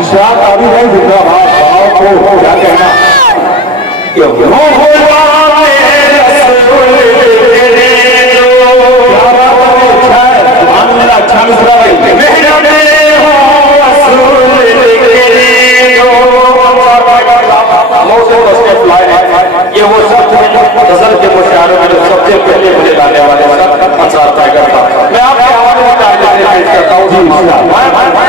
इशाक अभी नहीं जिंदाबाद को क्या कहना क्यों अच्छा मिश्रा ये वो शब्द गजल के मुशायरों में सबसे पहले मुझे गाने वाले शब्द अंसार टाइगर था। मैं आपके हवाले में पेश करता हूँ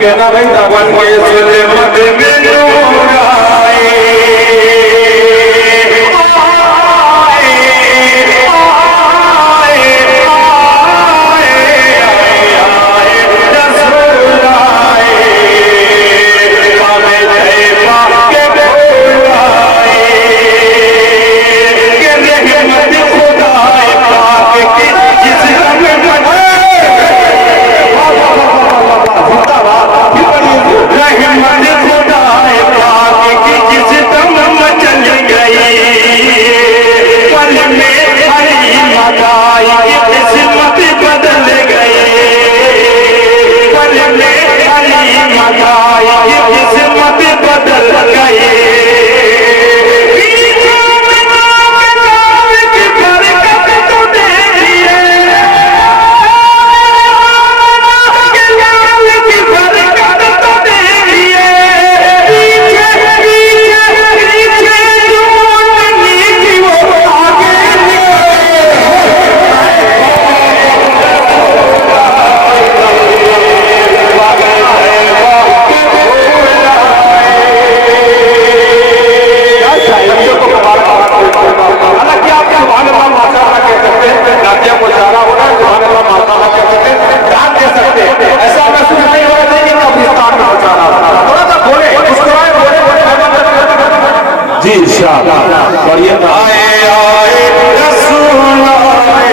कहना भाई दावन के सुले मत में नूर आए रहमत खुदा बदल गए जी बढ़िया आए आए रसूल आए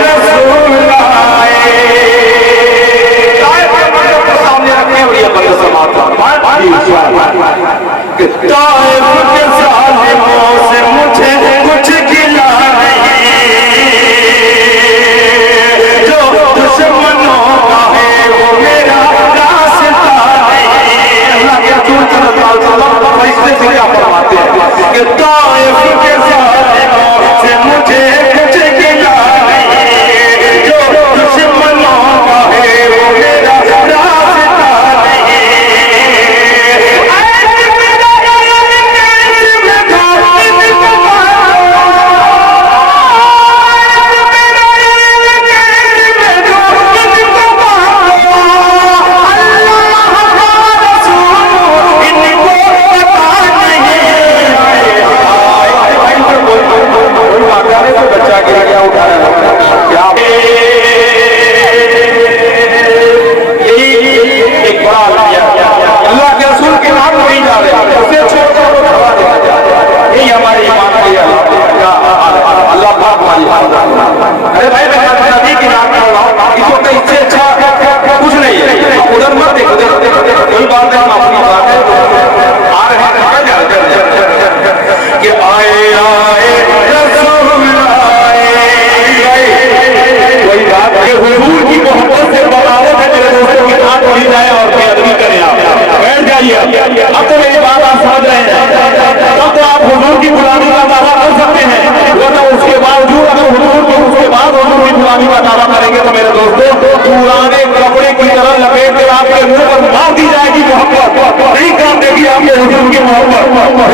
रसूल आए सामने रखे और ये बंद समाता ताइफ के सालिमों से मुझे कुछ गिला दुश्मनों का है वो मेरा रास्ता नहीं। अल्लाह के रसूल सल्लल्लाहु अलैहि वसल्लम फरिश्ते से क्या फरमाते हैं कि ताइफ के सालिमों से मुझे कुछ गिला नहीं, जो दुश्मनों का है वो मेरा रास्ता नहीं। बच्चा गिरा गया उठाया क्या एक बड़ा अल्लाह के रसूल के नाम नहीं जा रहे उसे छोड़कर यही हमारी ईमान है अल्लाह पाक हमारी अरे भाई मैं नबी की नाम कर रहा हूँ इसको कहीं इससे अच्छा कुछ नहीं है उधर मत देखो कोई बात नहीं अपनी बात है आ रहे हैं कि आए आए कोई बात है हुजूर की मोहब्बत से बगावत है मेरे दोस्तों की हाथ बढ़ी जाए और बेअदबी करें आप बैठ जाइए अब तो मेरी बात आप समझ रहे हैं तब तो आप हुजूर की गुलामी का दावा कर सकते हैं वरना उसके बावजूद अगर हुजूर की उसके बाद हुजूर की गुलामी का दावा करेंगे तो मेरे दोस्तों पुराने कपड़े की तरह लपेट कर आपके मुंह पर मार दी जाएगी मोहब्बत नहीं काम देगी आपके हुजूर की मोहब्बत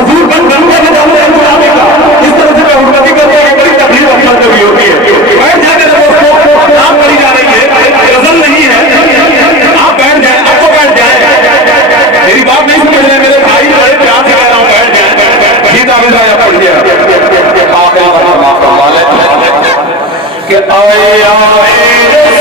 हुजूर का गंगा के दावे गुलामी का इस तरह से मैं उन्नति करते हैं बड़ी तकलीफ अपना कभी होती है बैठ जाए मेरे दोस्तों नाम करी जा रही है गजल नहीं है आप बैठ जाए आपको बैठ जाए मेरी बात नहीं समझ रहे मेरे भाई बड़े प्यार से कह रहा हूँ बैठ जाए गीता में पढ़ गया कि आए आए